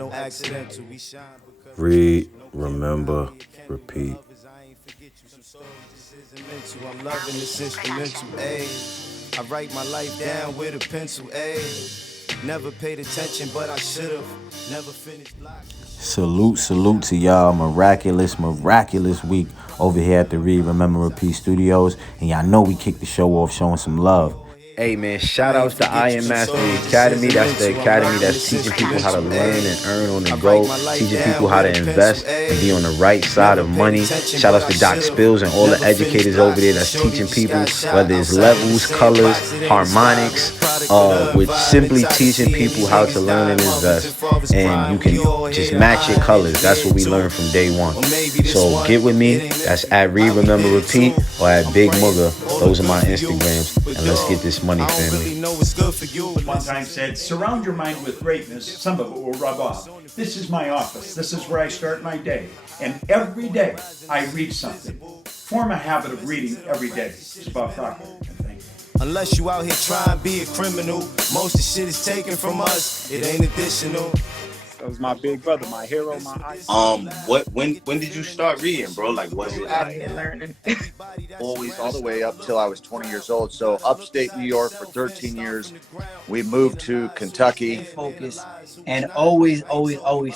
no accidental. We shine because Read, remember, repeat. I'm loving this instrumental, ayy. I write my life down with a pencil, ayy. Never paid attention, but I should've. Never finished blocks. Salute to y'all. Miraculous week over here at the Read, Remember, Repeat Studios. And y'all know we kicked the show off showing some love. Hey man, shout outs to I Am Mastery Academy. That's the academy that's teaching people how to learn and earn on the go, teaching people how to invest and be on the right side of money. Shout outs to Doc Spills and all the educators over there that's teaching people, whether it's levels, colors, harmonics, with simply teaching people how to learn and invest. And you can just match your colors. That's what we learned from day one. So get with me. That's at Read, Remember, Repeat, or at Big MUGGA. Those are my Instagrams. And let's get this money, family. One time said, surround your mind with greatness, some of it will rub off. This is my office. This is where I start my day. And every day I read something. Form a habit of reading every day. It's about Proctor. Thank you. Unless you out here trying to be a criminal, most of the shit is taken from us. It ain't additional. That was my big brother, my hero, my idol. When did you start reading, bro? Like, was it like learning. always all the way up till I was 20 years old? So upstate New York for 13 years. We moved to Kentucky. Focus. And always,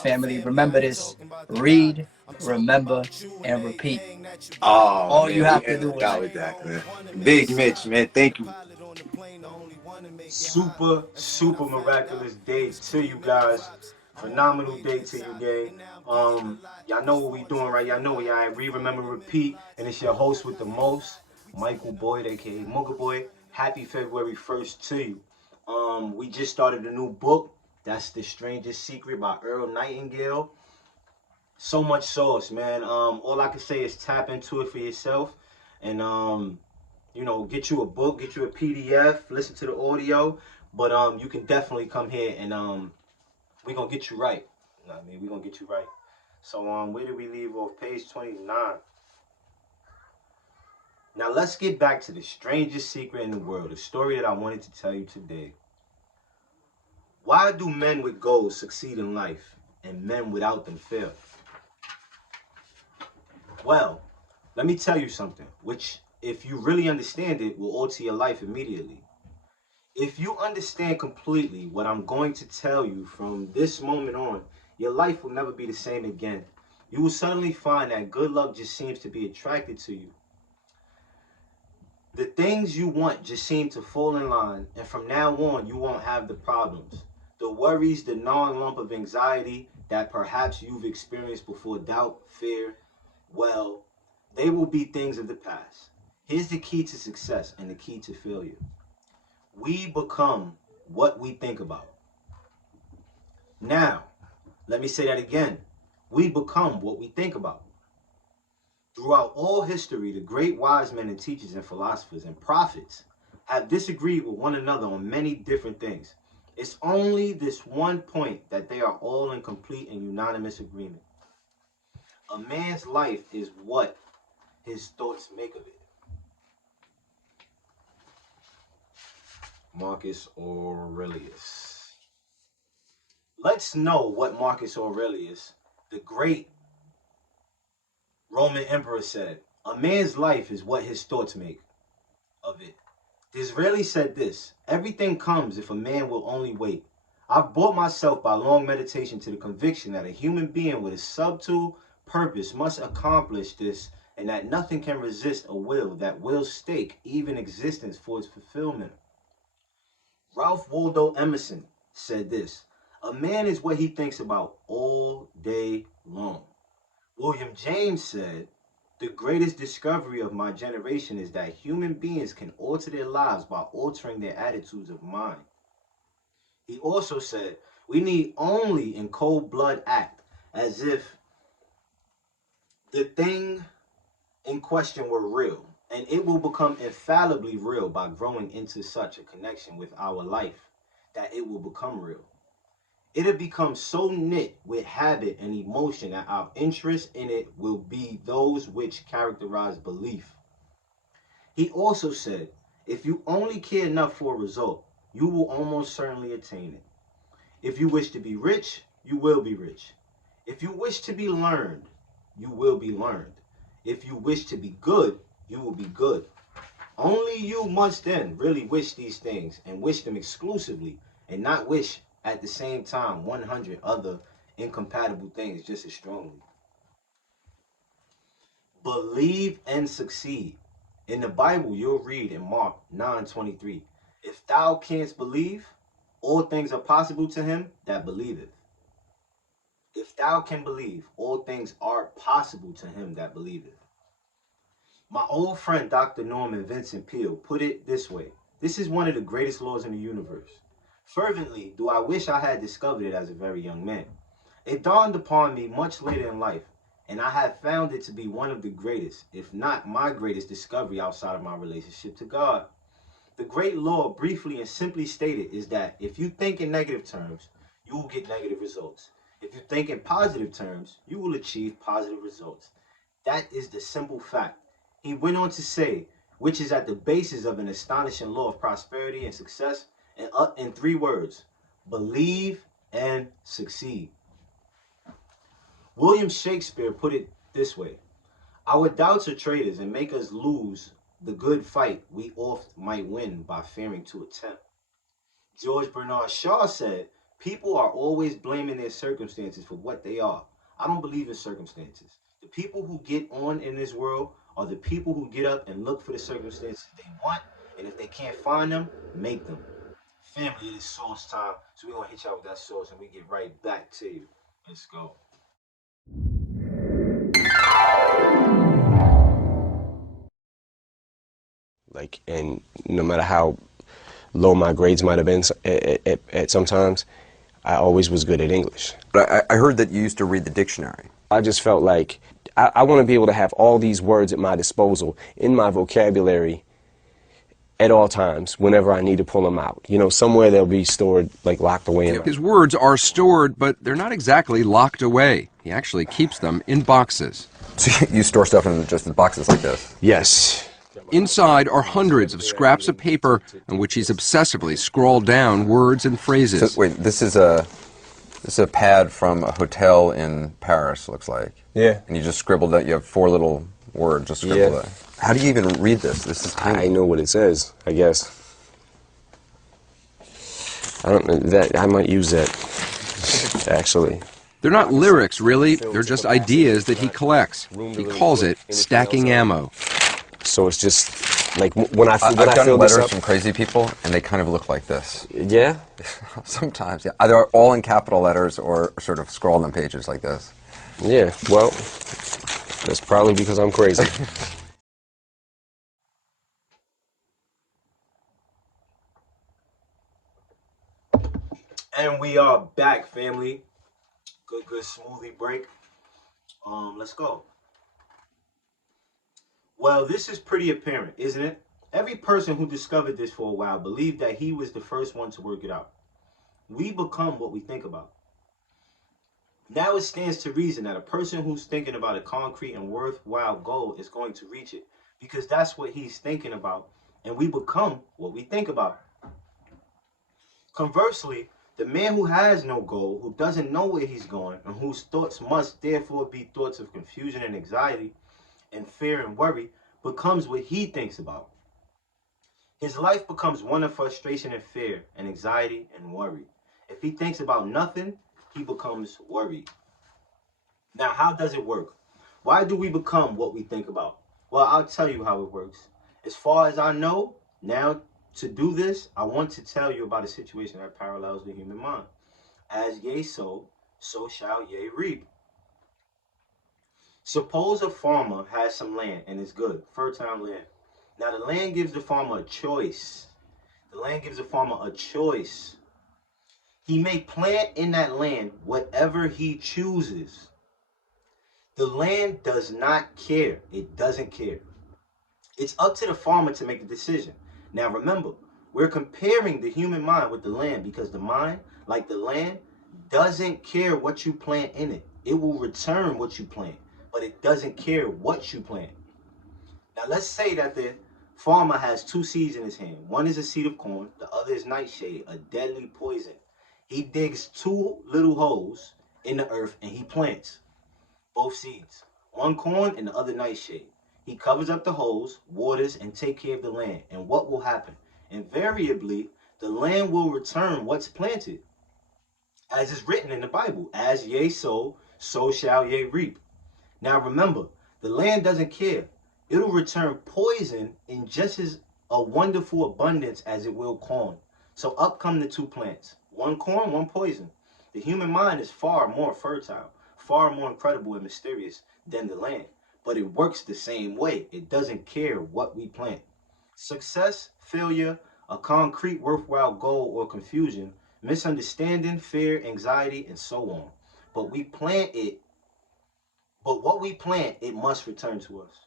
family, remember this. Read, remember, and repeat. Oh, All man, you have we to do ended is out with that, man. Big Mitch, man, thank you. Super miraculous day to you guys. Phenomenal day to you, gang. Y'all know what we doing, right? Y'all know y'all Read, Remember, Repeat, and it's your host with the most, Michael Boyd, aka MUGGA Boy. Happy February 1st to you. We just started a new book. That's The Strangest Secret by Earl Nightingale. So much sauce, man. All I can say is tap into it for yourself, and get you a book, get you a PDF, listen to the audio. But you can definitely come here and we're gonna get you right. You know what I mean? We're gonna get you right. So where did we leave off? Page 29. Now let's get back to the strangest secret in the world, the story that I wanted to tell you today. Why do men with goals succeed in life and men without them fail? Well, let me tell you something, which if you really understand it, will alter your life immediately. If you understand completely what I'm going to tell you from this moment on, your life will never be the same again. You will suddenly find that good luck just seems to be attracted to you. The things you want just seem to fall in line, and from now on, you won't have the problems, the worries, the gnawing lump of anxiety that perhaps you've experienced before. Doubt, fear, well, they will be things of the past. Here's the key to success and the key to failure. We become what we think about. Now, let me say that again. We become what we think about. Throughout all history, the great wise men and teachers and philosophers and prophets have disagreed with one another on many different things. It's only this one point that they are all in complete and unanimous agreement. A man's life is what his thoughts make of it. Marcus Aurelius. Let's know what Marcus Aurelius, the great Roman emperor, said. A man's life is what his thoughts make of it. Disraeli said this: everything comes if a man will only wait. I've brought myself by long meditation to the conviction that a human being with a subtle purpose must accomplish this, and that nothing can resist a will that will stake even existence for its fulfillment. Ralph Waldo Emerson said this: a man is what he thinks about all day long. William James said, the greatest discovery of my generation is that human beings can alter their lives by altering their attitudes of mind. He also said, we need only in cold blood act as if the thing in question were real, and it will become infallibly real by growing into such a connection with our life that it will become real. It'll become so knit with habit and emotion that our interest in it will be those which characterize belief. He also said, if you only care enough for a result, you will almost certainly attain it. If you wish to be rich, you will be rich. If you wish to be learned, you will be learned. If you wish to be good, you will be good. Only you must then really wish these things and wish them exclusively and not wish at the same time 100 other incompatible things just as strongly. Believe and succeed. In the Bible, you'll read in Mark 9:23, if thou canst believe, all things are possible to him that believeth. If thou can believe, all things are possible to him that believeth. My old friend Dr. Norman Vincent Peale put it this way. This is one of the greatest laws in the universe. Fervently do I wish I had discovered it as a very young man. It dawned upon me much later in life, and I have found it to be one of the greatest, if not my greatest discovery outside of my relationship to God. The great law, briefly and simply stated, is that if you think in negative terms, you will get negative results. If you think in positive terms, you will achieve positive results. That is the simple fact. He went on to say, which is at the basis of an astonishing law of prosperity and success, and in 3 words, believe and succeed. William Shakespeare put it this way, our doubts are traitors and make us lose the good fight we oft might win by fearing to attempt. George Bernard Shaw said, people are always blaming their circumstances for what they are. I don't believe in circumstances. The people who get on in this world are the people who get up and look for the circumstances they want, and if they can't find them, make them. Family, it is sauce time, so we're going to hit y'all with that sauce and we get right back to you. Let's go. Like, and no matter how low my grades might have been at sometimes, I always was good at English. But I heard that you used to read the dictionary. I just felt like I want to be able to have all these words at my disposal in my vocabulary at all times whenever I need to pull them out. You know, somewhere they'll be stored, like locked away. His words are stored, but they're not exactly locked away. He actually keeps them in boxes. So you store stuff in just boxes like this? Yes. Inside are hundreds of scraps of paper on which he's obsessively scrawled down words and phrases. So, wait, this is a pad from a hotel in Paris, looks like. Yeah. And you just scribbled that. You have 4 little words just scribbled there. How do you even read this? This is tiny. I know what it says, I guess. I don't know that I might use that actually. They're not lyrics, really. They're just ideas that he collects. He calls it stacking ammo. So it's just like when I I've gotten gotten letters from crazy people, and they kind of look like this. Yeah? Sometimes, yeah. Either all in capital letters or sort of scrawled on pages like this. Yeah, well, that's probably because I'm crazy. And we are back, family. Good smoothie break. Let's go. Well, this is pretty apparent, isn't it? Every person who discovered this for a while believed that he was the first one to work it out. We become what we think about. Now it stands to reason that a person who's thinking about a concrete and worthwhile goal is going to reach it, because that's what he's thinking about, and we become what we think about. Conversely, the man who has no goal, who doesn't know where he's going, and whose thoughts must therefore be thoughts of confusion and anxiety and fear and worry, becomes what he thinks about. His life becomes one of frustration and fear and anxiety and worry. If he thinks about nothing, he becomes worried. Now, how does it work? Why do we become what we think about? Well, I'll tell you how it works. As far as I know, now to do this, I want to tell you about a situation that parallels the human mind. As ye sow, so shall ye reap. Suppose a farmer has some land and it's good, fertile land. Now the land gives the farmer a choice. The land gives the farmer a choice. He may plant in that land whatever he chooses. The land does not care. It doesn't care. It's up to the farmer to make the decision. Now remember, we're comparing the human mind with the land because the mind, like the land, doesn't care what you plant in it. It will return what you plant, but it doesn't care what you plant. Now let's say that the farmer has 2 seeds in his hand. One is a seed of corn, the other is nightshade, a deadly poison. He digs 2 little holes in the earth and he plants both seeds, one corn and the other nightshade. He covers up the holes, waters, and take care of the land. And what will happen? Invariably, the land will return what's planted. As is written in the Bible, as ye sow, so shall ye reap. Now remember, the land doesn't care. It'll return poison in just as a wonderful abundance as it will corn. So up come the 2 plants. One corn, one poison. The human mind is far more fertile, far more incredible and mysterious than the land. But it works the same way. It doesn't care what we plant. Success, failure, a concrete worthwhile goal or confusion, misunderstanding, fear, anxiety, and so on. But what we plant, it must return to us.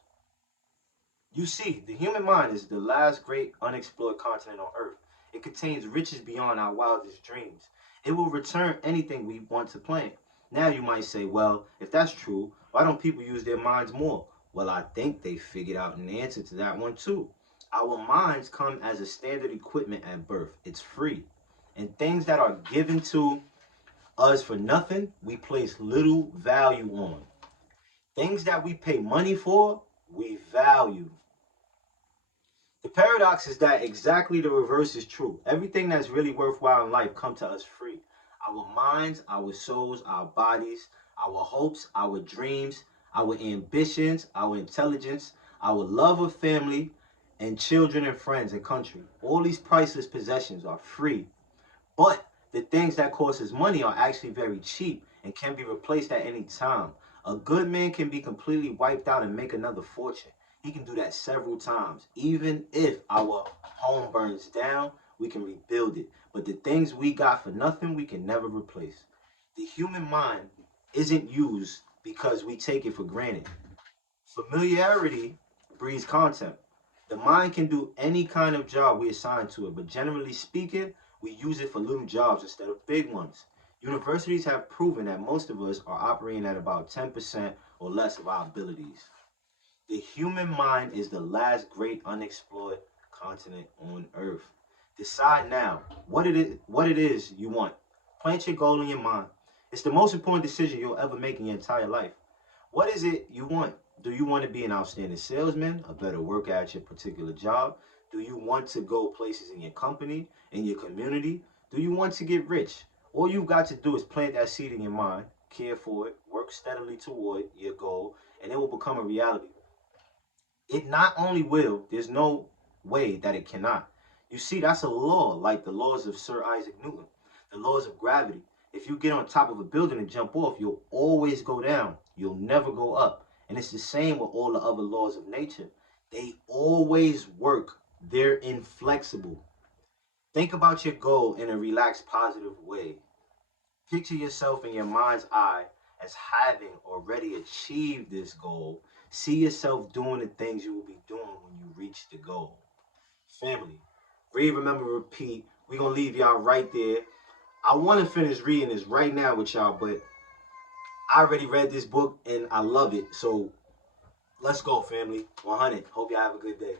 You see, the human mind is the last great unexplored continent on Earth. It contains riches beyond our wildest dreams. It will return anything we want to plant. Now you might say, well, if that's true, why don't people use their minds more? Well, I think they figured out an answer to that one too. Our minds come as a standard equipment at birth. It's free. And things that are given to us for nothing, we place little value on. Things that we pay money for, we value. The paradox is that exactly the reverse is true. Everything that's really worthwhile in life comes to us free. Our minds, our souls, our bodies, our hopes, our dreams, our ambitions, our intelligence, our love of family and children and friends and country. All these priceless possessions are free. But the things that cost us money are actually very cheap and can be replaced at any time. A good man can be completely wiped out and make another fortune. He can do that several times. Even if our home burns down, we can rebuild it. But the things we got for nothing, we can never replace. The human mind isn't used because we take it for granted. Familiarity breeds contempt. The mind can do any kind of job we assign to it, but generally speaking, we use it for little jobs instead of big ones. Universities have proven that most of us are operating at about 10% or less of our abilities. The human mind is the last great unexplored continent on Earth. Decide now what it is you want. Plant your goal in your mind. It's the most important decision you'll ever make in your entire life. What is it you want? Do you want to be an outstanding salesman, a better worker at your particular job? Do you want to go places in your company, in your community? Do you want to get rich? All you've got to do is plant that seed in your mind, care for it, work steadily toward your goal, and it will become a reality. It not only will, there's no way that it cannot. You see, that's a law, like the laws of Sir Isaac Newton, the laws of gravity. If you get on top of a building and jump off, you'll always go down. You'll never go up. And it's the same with all the other laws of nature. They always work. They're inflexible. Think about your goal in a relaxed, positive way. Picture yourself in your mind's eye as having already achieved this goal. See yourself doing the things you will be doing when you reach the goal. Family, read, remember, repeat. We're going to leave y'all right there. I want to finish reading this right now with y'all, but I already read this book and I love it. So let's go, family. 100. Hope y'all have a good day.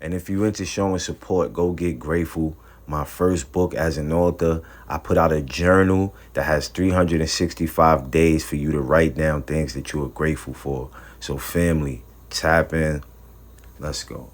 And if you into showing support, go get Grateful. My first book as an author. I put out a journal that has 365 days for you to write down things that you are grateful for. So family, tap in. Let's go.